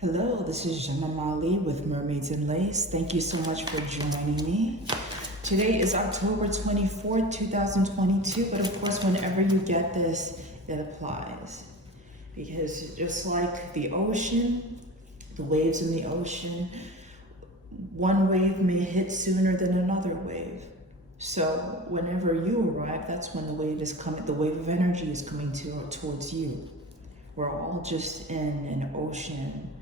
Hello, this is M.A.L.E.E with Mermaids and Lace. Thank you so much for joining me. Today is October 24th, 2022, but of course, whenever you get this, it applies. Because just like the ocean, the waves in the ocean, one wave may hit sooner than another wave. So whenever you arrive, that's when the wave is coming, the wave of energy is coming towards you. We're all just in an ocean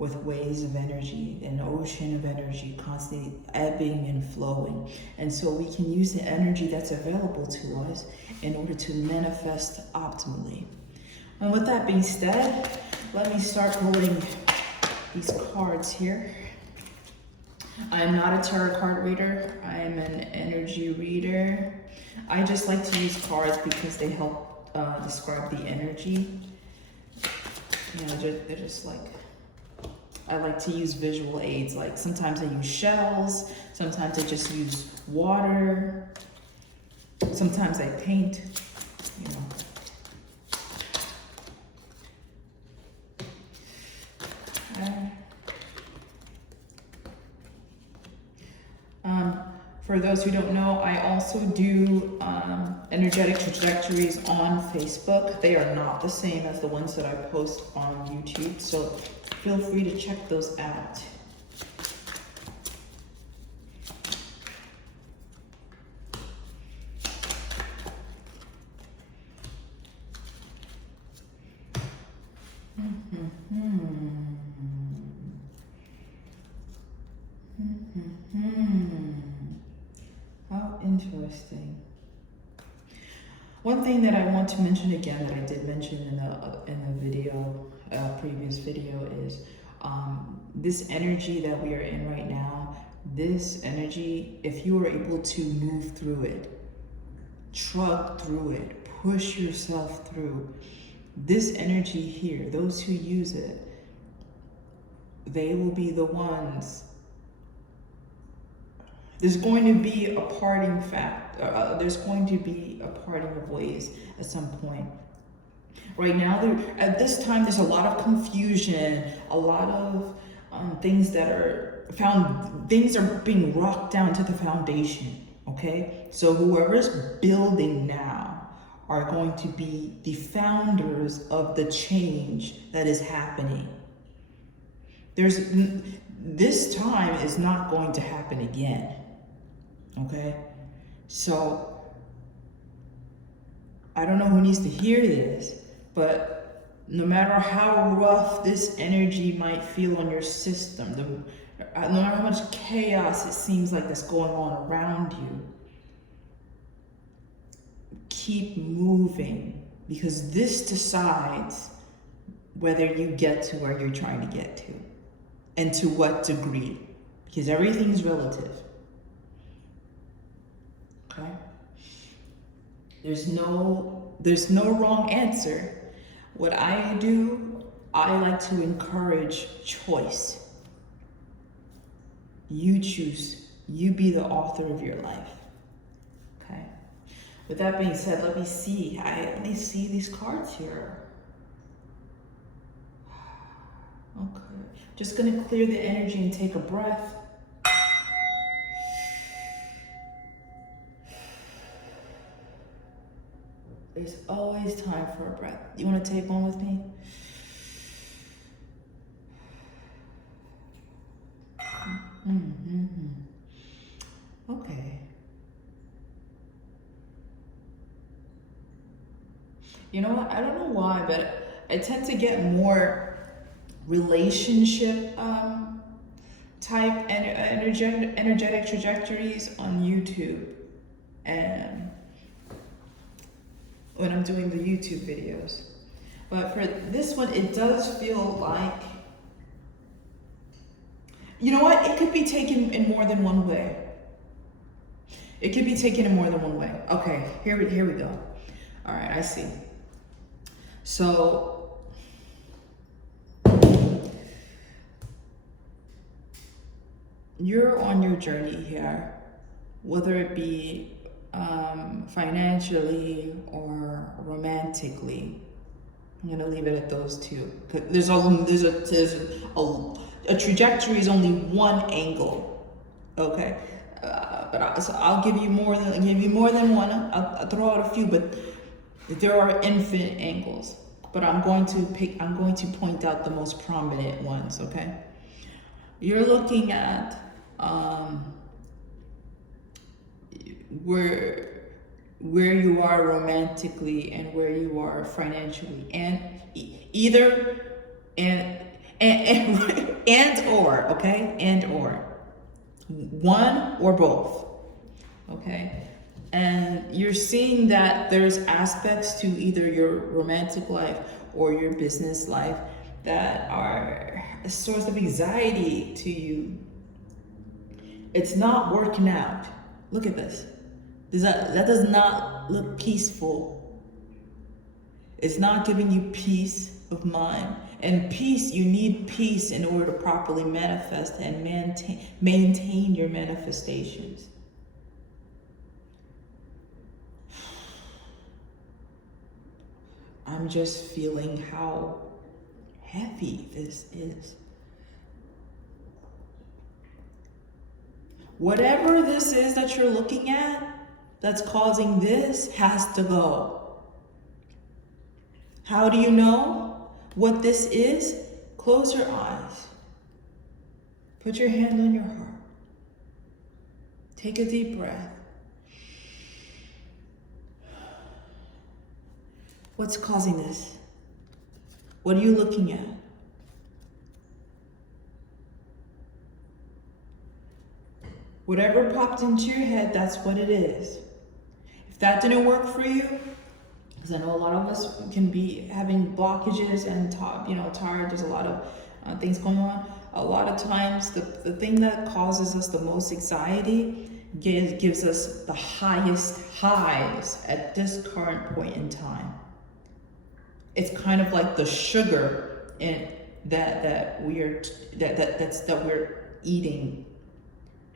with waves of energy, an ocean of energy constantly ebbing and flowing. And so we can use the energy that's available to us in order to manifest optimally. And with that being said, let me start pulling these cards here. I am not a tarot card reader. I am an energy reader. I just like to use cards because they help describe the energy. You know, they're just like, I like to use visual aids. Like sometimes I use shells, sometimes I just use water, sometimes I paint, you know. For those who don't know, I also do energetic trajectories on Facebook. They are not the same as the ones that I post on YouTube, so feel free to check those out. How interesting. One thing that I want to mention again that I did mention in the video, previous video, is this energy that we are in right now. This energy, if you are able to move through it, trudge through it, push yourself through this energy here, those who use it, they will be the ones. There's going to be a parting there's going to be a parting of ways at some point. Right now, at this time, there's a lot of confusion, a lot of things that are things are being rocked down to the foundation, okay? So whoever's building now are going to be the founders of the change that is happening. This time is not going to happen again. Okay, so I don't know who needs to hear this, but no matter how rough this energy might feel on your system, no matter how much chaos it seems like that's going on around you, keep moving, because this decides whether you get to where you're trying to get to and to what degree, because everything's relative. Okay. There's no wrong answer. What I do, I like to encourage choice. You choose. You be the author of your life. Okay. With that being said, let me see. Let me see these cards here. Okay. Just gonna clear the energy and take a breath. There's always time for a breath. You want to take one with me? Okay. You know what? I don't know why, but I tend to get more relationship type energetic trajectories on YouTube, and when I'm doing the YouTube videos. But for this one, it does feel like, you know what? It could be taken in more than one way. It could be taken in more than one way. Okay, here we go. All right, I see. So, you're on your journey here, whether it be financially or romantically, I'm gonna leave it at those two. 'Cause a trajectory is only one angle, okay? So I'll give you more than one. I'll throw out a few, but there are infinite angles. But I'm going to point out the most prominent ones, okay? You're looking at where you are romantically and where you are financially, and either and or, okay, and or one or both, okay. And you're seeing that there's aspects to either your romantic life or your business life that are a source of anxiety to you. It's not working out. Look at this. That does not look peaceful. It's not giving you peace of mind. And peace, you need peace in order to properly manifest and maintain your manifestations. I'm just feeling how heavy this is. Whatever this is that you're looking at that's causing this has to go. How do you know what this is? Close your eyes. Put your hand on your heart. Take a deep breath. What's causing this? What are you looking at? Whatever popped into your head, that's what it is. If that didn't work for you, because I know a lot of us can be having blockages and tired, there's a lot of things going on. A lot of times, the thing that causes us the most anxiety gives us the highest highs at this current point in time. It's kind of like the sugar that we're eating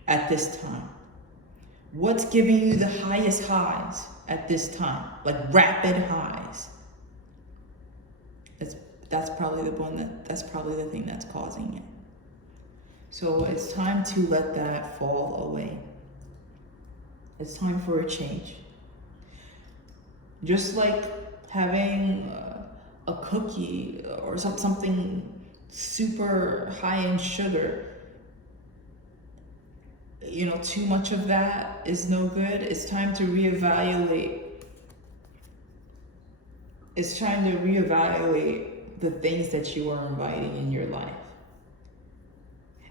at this time. What's giving you the highest highs at this time? Like rapid highs. That's probably the thing that's causing it. So it's time to let that fall away. It's time for a change. Just like having a cookie or something super high in sugar, too much of that is no good. It's time to reevaluate. It's time to reevaluate the things that you are inviting in your life.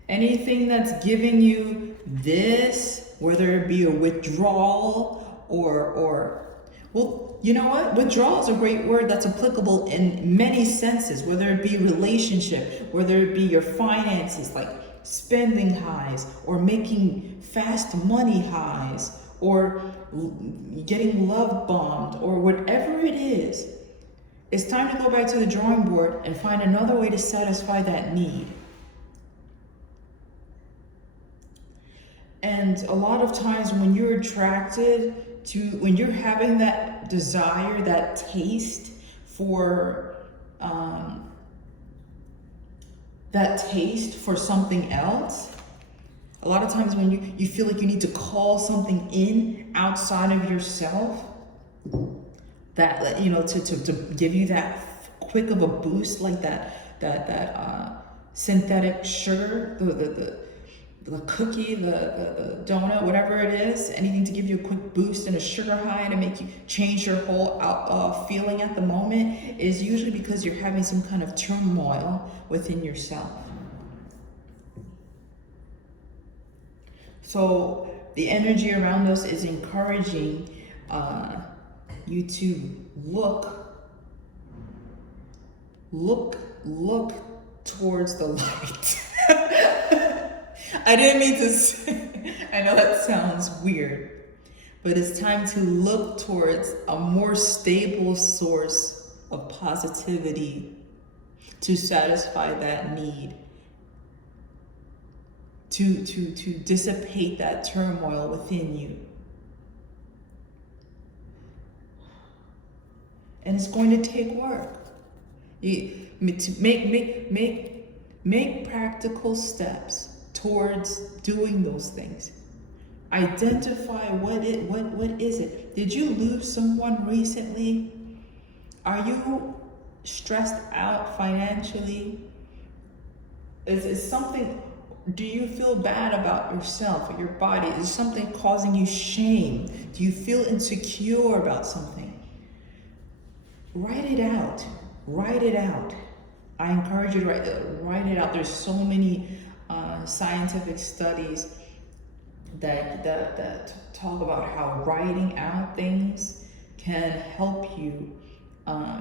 Anything that's giving you this, whether it be a withdrawal or well, you know what? Withdrawal is a great word that's applicable in many senses, whether it be relationship, whether it be your finances, like spending highs, or making fast money highs, or getting love bombed, or whatever it is. It's time to go back to the drawing board and find another way to satisfy that need. And a lot of times when you're when you're having that desire, that taste for something else, a lot of times when you feel like you need to call something in outside of yourself, that to give you that quick of a boost, like that synthetic sugar, the cookie, the donut, whatever it is, anything to give you a quick boost and a sugar high to make you change your whole feeling at the moment, is usually because you're having some kind of turmoil within yourself. So the energy around us is encouraging you to look towards the light. I didn't mean to say, I know that sounds weird, but it's time to look towards a more stable source of positivity to satisfy that need, to dissipate that turmoil within you. And it's going to take work. To make practical steps towards doing those things. Identify what is it. Did you lose someone recently? Are you stressed out financially? Is something, do you feel bad about yourself or your body? Is something causing you shame? Do you feel insecure about something? Write it out. Write it out. I encourage you to write it out. There's so many scientific studies that talk about how writing out things can help you.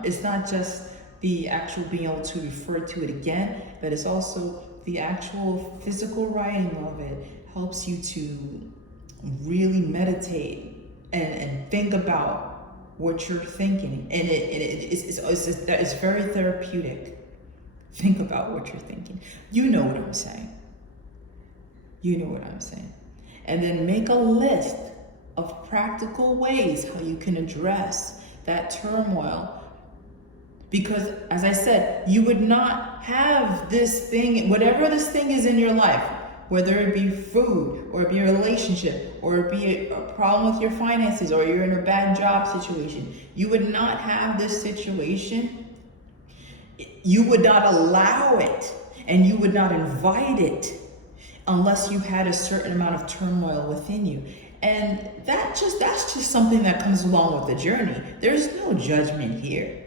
It's not just the actual being able to refer to it again, but it's also the actual physical writing of it helps you to really meditate and think about what you're thinking. And it's very therapeutic. Think about what you're thinking. You know what I'm saying. You know what I'm saying. And then make a list of practical ways how you can address that turmoil. Because as I said, you would not have this thing, whatever this thing is in your life, whether it be food, or it be a relationship, or it be a problem with your finances, or you're in a bad job situation, you would not have this situation. You would not allow it, and you would not invite it unless you had a certain amount of turmoil within you. And that's just something that comes along with the journey. There's no judgment here.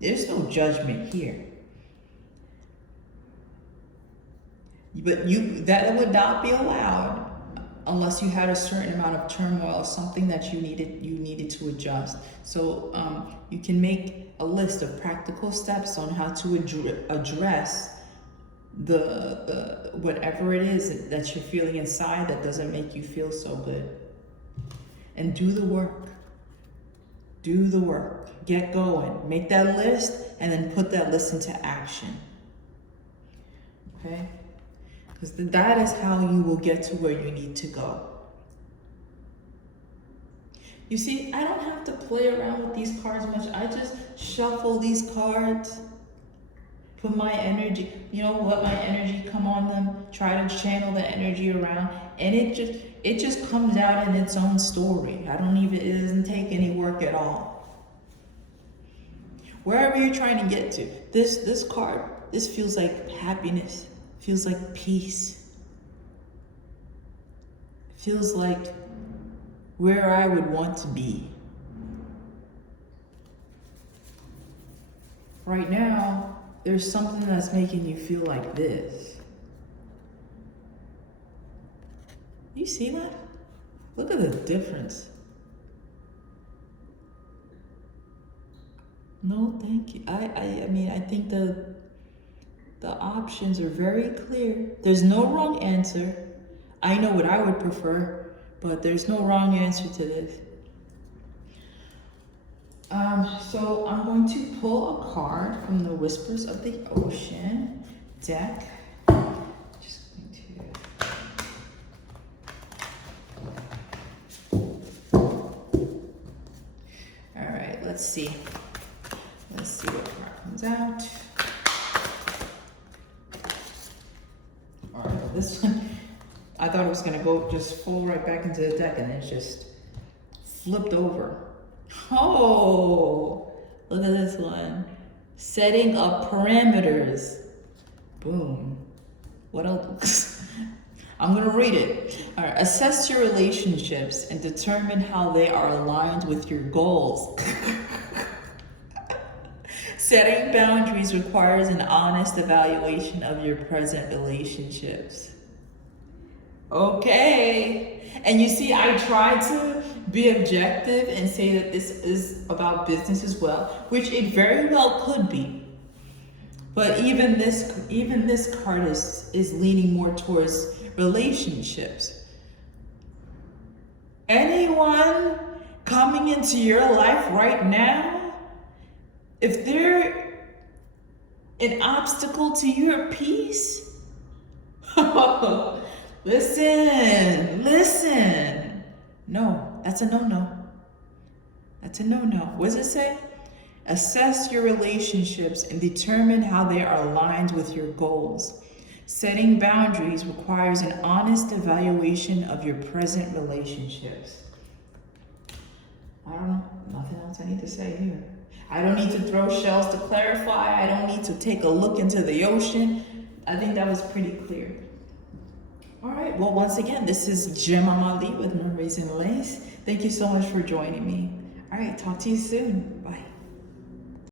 There's no judgment here. But that would not be allowed unless you had a certain amount of turmoil, something that you needed to adjust. So you can make a list of practical steps on how to address the whatever it is that you're feeling inside that doesn't make you feel so good. And do the work. Do the work. Get going. Make that list and then put that list into action. Okay? Because that is how you will get to where you need to go. You see, I don't have to play around with these cards much. I just shuffle these cards, put my energy, let my energy come on them, try to channel the energy around, and it just comes out in its own story. It doesn't take any work at all. Wherever you're trying to get to, this card, this feels like happiness, feels like peace, feels like where I would want to be. Right now, there's something that's making you feel like this. You see that? Look at the difference. No, thank you. I think the options are very clear. There's no wrong answer. I know what I would prefer, but there's no wrong answer to this. So I'm going to pull a card from the Whispers of the Ocean deck. Just going to. All right, let's see. Let's see what card comes out. All right, this one, I thought it was gonna go just fall right back into the deck, and it just flipped over. Oh, look at this one. Setting up parameters. Boom. What else? I'm gonna read it. All right, assess your relationships and determine how they are aligned with your goals. Setting boundaries requires an honest evaluation of your present relationships. Okay. And you see, I tried to be objective and say that this is about business as well, which it very well could be. But even this card is leaning more towards relationships. Anyone coming into your life right now, if they're an obstacle to your peace, listen. No, that's a no-no. That's a no-no. What does it say? Assess your relationships and determine how they are aligned with your goals. Setting boundaries requires an honest evaluation of your present relationships. I don't know, nothing else I need to say here. I don't need to throw shells to clarify. I don't need to take a look into the ocean. I think that was pretty clear. All right, well, once again, this is M.A.L.E.E with Mermaids and Lace. Thank you so much for joining me. All right, talk to you soon. Bye.